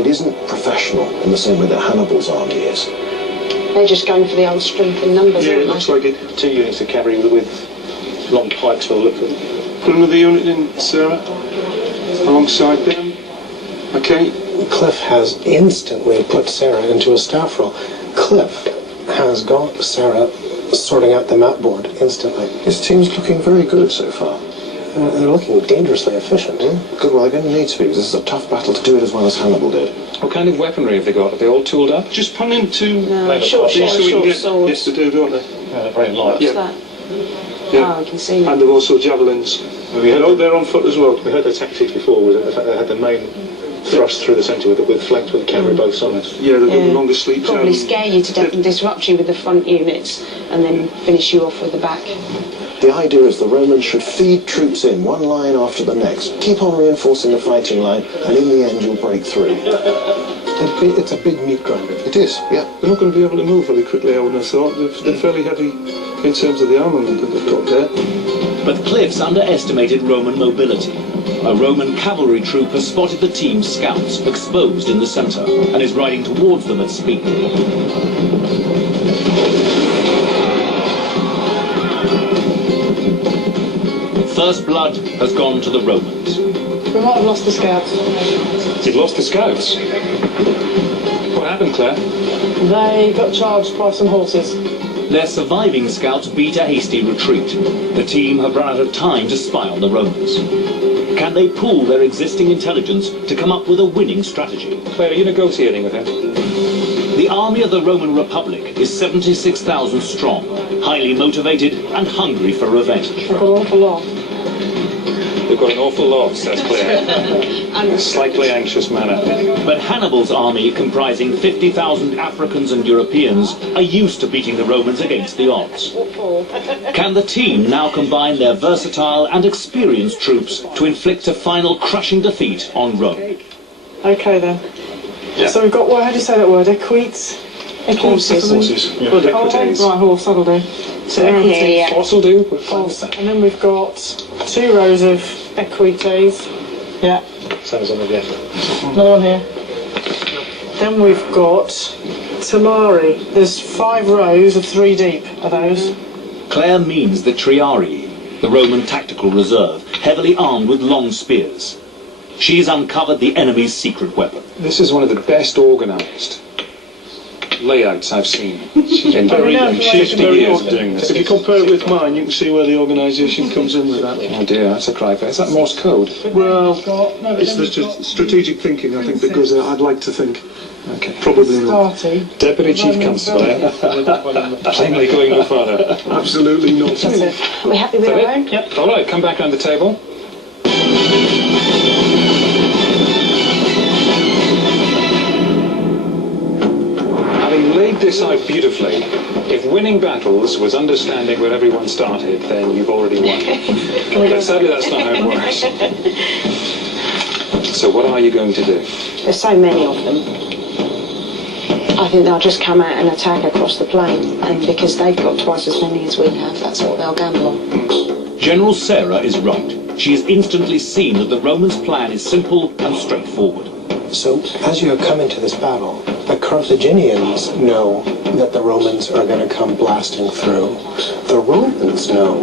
it isn't professional in the same way that Hannibal's army is. They're just going for the old strength in numbers, Yeah, aren't it they? looks like it. 2 units of cavalry with long pikes for the look of them. Put another unit in, Sarah, alongside them. Okay. Cliff has instantly put Sarah into a staff role. Cliff has got Sarah sorting out the map board instantly. His team's looking very good so far. They're looking dangerously efficient. Good, well, they're going to need to be, because this is a tough battle to do it as well as Hannibal did. What kind of weaponry have they got? Are they all tooled up? Just pan into Short these so we can get swords. yesterday, don't they? They're very light. What's that? Yeah. Oh, I can see them. And they've also javelins. They're on foot as well. We heard the tactics before, was the fact they had the main thrust through the centre with flanked with the cavalry both sides. Yeah, they've got the longest sleeps. Probably scare you to death and disrupt you with the front units and then finish you off with the back. The idea is the Romans should feed troops in, one line after the next. Keep on reinforcing the fighting line, and in the end you'll break through. It's a big meat grinder. It is, yeah. They're not going to be able to move very quickly, I wouldn't have thought. They're fairly heavy in terms of the armament that they've got there. But Cliff's underestimated Roman mobility. A Roman cavalry troop has spotted the team's scouts exposed in the centre and is riding towards them at speed. First blood has gone to the Romans. We might have lost the scouts. You've lost the scouts. What happened, Claire? They got charged by some horses. Their surviving scouts beat a hasty retreat. The team have run out of time to spy on the Romans. Can they pool their existing intelligence to come up with a winning strategy? Claire, are you negotiating with him? The army of the Roman Republic is 76,000 strong, highly motivated and hungry for revenge. They've got an awful lot. They've got an awful lot, says Claire. In a slightly anxious manner. But Hannibal's army, comprising 50,000 Africans and Europeans, are used to beating the Romans against the odds. Can the team now combine their versatile and experienced troops to inflict a final crushing defeat on Rome? Okay then. Yeah. So we've got, how do you say that word? Equites? Horses. Yeah. Oh, Equites. right, horse, that'll do. So Horse will do. horse. And then we've got 2 rows of equites. Yeah. Same as on the left. Another one here. Then we've got Tamari. There's 5 rows of 3 deep, are those? Claire means the Triarii, the Roman tactical reserve, heavily armed with long spears. She's uncovered the enemy's secret weapon. This is one of the best organised layouts I've seen in 50 years of doing this. If you compare it with mine, you can see where the organisation comes in with that. Oh dear, that's a cry for. Is that Morse code? Well, it's the strategic thinking, I think, that goes there. I'd like to think. Okay. Probably not. Deputy Chief Constable, plainly going no further. Absolutely not. That's it. Are we happy with Is our that own? it? Yep. All right, come back round the table. Having laid this out beautifully, if winning battles was understanding where everyone started, then you've already won. But sadly, that's not how it works. So what are you going to do? There's so many of them. I think they'll just come out and attack across the plain, and because they've got twice as many as we have, that's what they'll gamble on. General Sarah is right. She has instantly seen that the Romans' plan is simple and straightforward. So, as you have come into this battle, the Carthaginians know that the Romans are going to come blasting through. The Romans know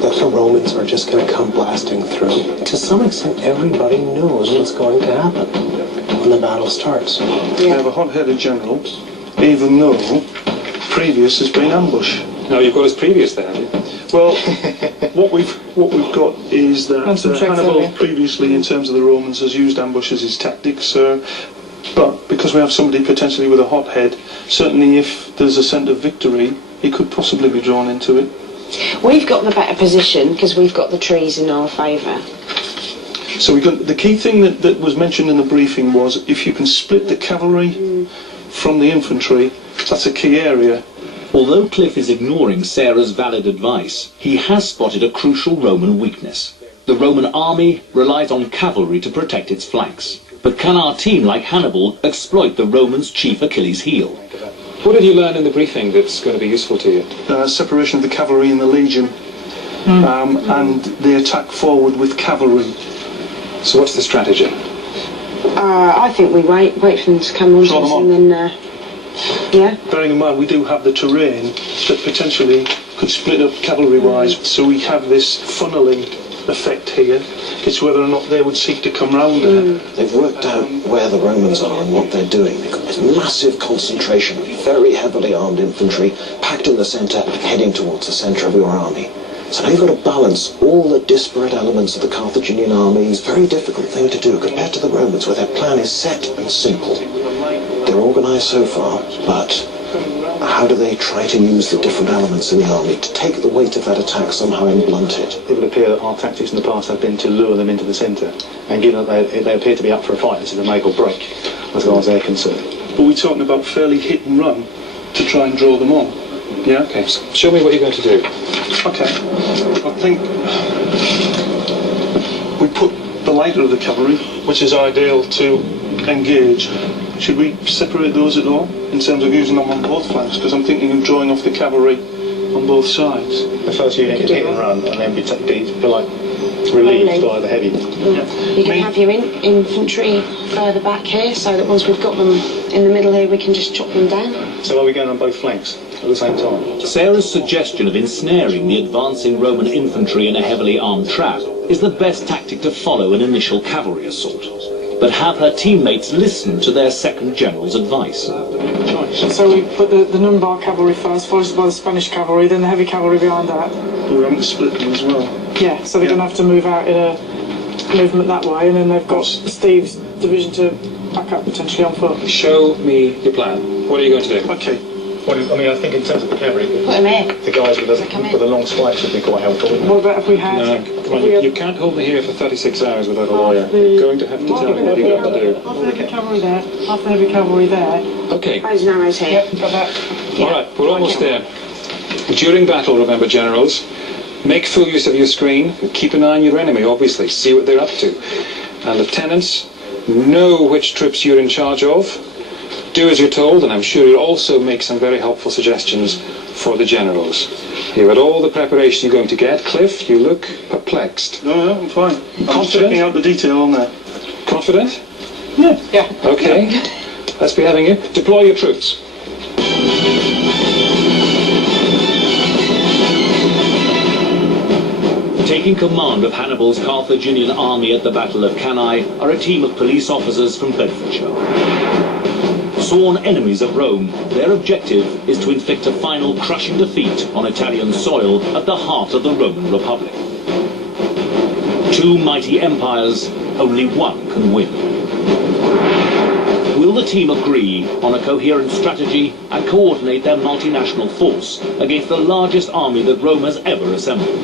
that the Romans are just going to come blasting through. To some extent, everybody knows what's going to happen when the battle starts. They have a hot-headed general, even though previous has been ambush. No, you've got his previous there, have you? Well, what we've got is that Hannibal previously, in terms of the Romans, has used ambush as his tactics. But because we have somebody potentially with a hot head, certainly if there's a scent of victory, he could possibly be drawn into it. We've got the better position because we've got the trees in our favour. So we got the key thing that was mentioned in the briefing was if you can split the cavalry from the infantry, that's a key area. Although Cliff is ignoring Sarah's valid advice, he has spotted a crucial Roman weakness. The Roman army relies on cavalry to protect its flanks. But can our team, like Hannibal, exploit the Romans' chief Achilles' heel? What did you learn in the briefing that's going to be useful to you? Separation of the cavalry and the legion, and the attack forward with cavalry. So what's the strategy? I think we wait for them to come on to Draw us them on. and then, yeah. Bearing in mind we do have the terrain that potentially could split up cavalry-wise, so we have this funneling effect here. It's whether or not they would seek to come round there. They've worked out where the Romans are and what they're doing. They've got this massive concentration of very heavily armed infantry packed in the centre, heading towards the centre of your army. So now you've got to balance all the disparate elements of the Carthaginian army. It's a very difficult thing to do compared to the Romans, where their plan is set and simple. They're organised so far, but how do they try to use the different elements in the army to take the weight of that attack somehow and blunt it? It would appear that our tactics in the past have been to lure them into the centre, and given that they appear to be up for a fight, this is a make or break, as far as they're concerned. But we're talking about fairly hit and run to try and draw them on. Yeah? Okay, so show me what you're going to do. Okay. I think we put the lighter of the cavalry, which is ideal to engage. Should we separate those at all in terms of using them on both flanks? Because I'm thinking of drawing off the cavalry on both sides. The first unit could hit and run, and then be like relieved by the heavy. You can have your infantry further back here, so that once we've got them in the middle here, we can just chop them down. So are we going on both flanks at the same time? Sarah's suggestion of ensnaring the advancing Roman infantry in a heavily armed trap is the best tactic to follow an initial cavalry assault. But have her teammates listen to their second general's advice? So we put the Numbar cavalry first, followed by the Spanish cavalry, then the heavy cavalry behind that. But we're having to split them as well. Yeah, so they're going to have to move out in a movement that way, and then they've got Steve's division to back up potentially on foot. Show me your plan. What are you going to do? Okay. Well, I mean, I think in terms of the cavalry, Put them here. the guys with the long spikes would be quite helpful, wouldn't What about if we had... No, come on, you can't hold me here for 36 hours without a lawyer. You're going to have to tell me what you've got to do. Half the heavy cavalry there, half the heavy cavalry there. Okay. Those and arrows here. Yep, got that. All right, we're almost there. During battle, remember, generals, make full use of your screen and keep an eye on your enemy, obviously. See what they're up to. And lieutenants, know which troops you're in charge of. Do as you're told, and I'm sure you'll also make some very helpful suggestions for the generals. You've had all the preparation you're going to get. Cliff, you look perplexed. No, I'm fine. I'm just Confident? checking out the detail on there. Confident? Yeah. Okay. Let's be having you. Deploy your troops. Taking command of Hannibal's Carthaginian army at the Battle of Cannae are a team of police officers from Bedfordshire. Sworn enemies of Rome, their objective is to inflict a final crushing defeat on Italian soil at the heart of the Roman Republic. Two mighty empires, only one can win. Will the team agree on a coherent strategy and coordinate their multinational force against the largest army that Rome has ever assembled?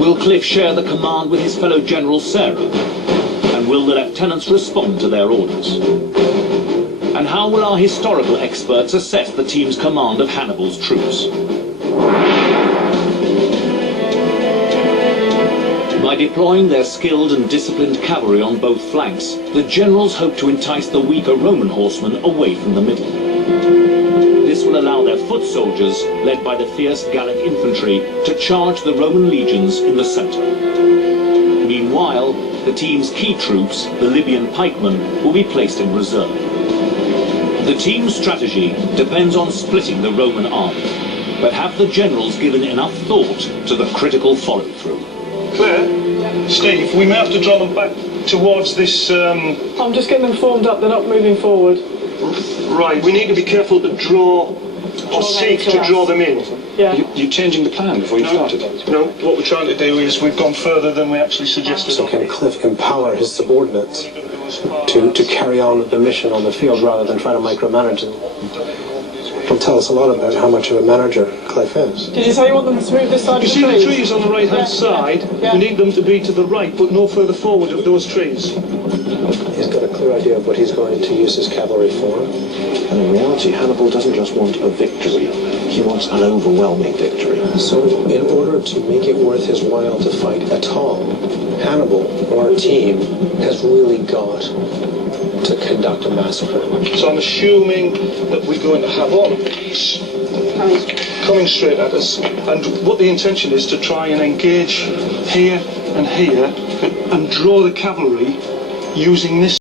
Will Cliff share the command with his fellow General Sarah? And will the lieutenants respond to their orders? And how will our historical experts assess the team's command of Hannibal's troops? By deploying their skilled and disciplined cavalry on both flanks, the generals hope to entice the weaker Roman horsemen away from the middle. This will allow their foot soldiers, led by the fierce Gallic infantry, to charge the Roman legions in the centre. Meanwhile, the team's key troops, the Libyan pikemen, will be placed in reserve. The team's strategy depends on splitting the Roman army, but have the generals given enough thought to the critical follow-through? Claire, Steve, we may have to draw them back towards this... I'm just getting them formed up, they're not moving forward. Right, we need to be careful to draw or seek to draw them in. Yeah. You're changing the plan before you started. No, what we're trying to do is we've gone further than we actually suggested. So can Cliff empower his subordinates to carry on the mission on the field rather than try to micromanage them? It'll tell us a lot about how much of a manager Cliff is. Did you say you want them to move this side You of see the the trees? trees on the right-hand side? Yeah. We need them to be to the right, but no further forward of those trees. He's got a clear idea of what he's going to use his cavalry for. And in reality, Hannibal doesn't just want a victory. He wants an overwhelming victory. So in order to make it worth his while to fight at all, Hannibal, or our team, has really got to conduct a massacre. So I'm assuming that we're going to have armies coming straight at us. And what the intention is to try and engage here and here and draw the cavalry using this